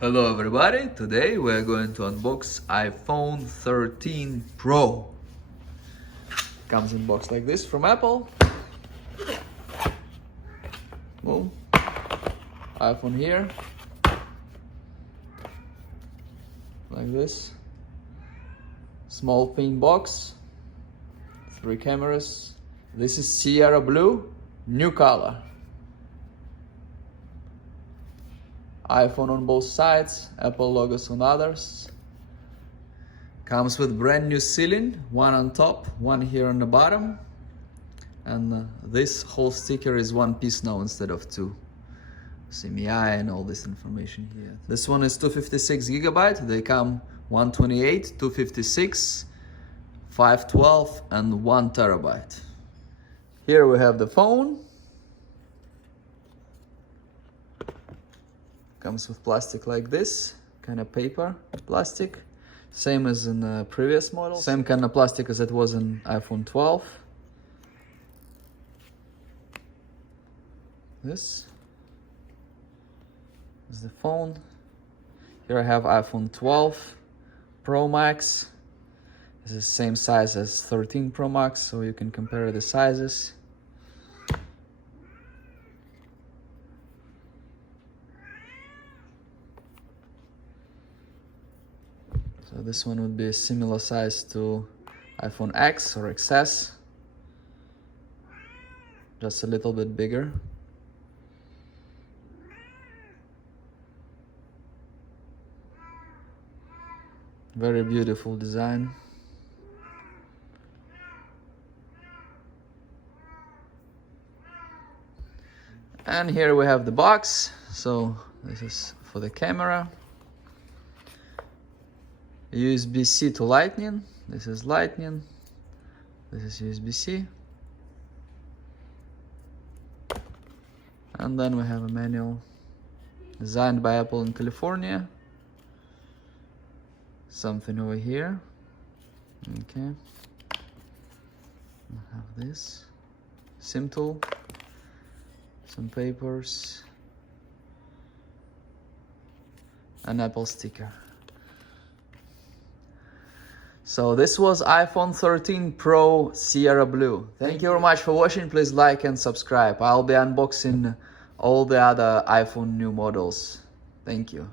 Hello everybody, today we're going to unbox iPhone 13 Pro. Comes in box like this from Apple. Boom. iPhone here. Like this. Small thin box. 3 cameras. This is Sierra Blue, new color. iPhone on both sides, Apple logos on others. Comes with brand new ceiling, one on top, one here on the bottom. And this whole sticker is one piece now instead of two. See me eye and all this information here. This one is 256 gigabyte. They come 128, 256, 512 and 1 terabyte. Here we have the phone. Comes with plastic like this, kind of paper plastic, same as in the previous model, same kind of plastic as it was in iPhone 12. This is the phone. Here I have iPhone 12 Pro Max. This is the same size as 13 Pro Max, so you can compare the sizes. So this one would be a similar size to iPhone X or XS, just a little bit bigger. Very beautiful design. And here we have the box. So this is for the camera. USB-C to Lightning. This is Lightning. This is USB-C. And then we have a manual designed by Apple in California. Something over here. Okay. We have this. SIM tool. Some papers. An Apple sticker. So this was iPhone 13 Pro Sierra Blue. Thank you very much for watching. Please like and subscribe. I'll be unboxing all the other iPhone new models. Thank you.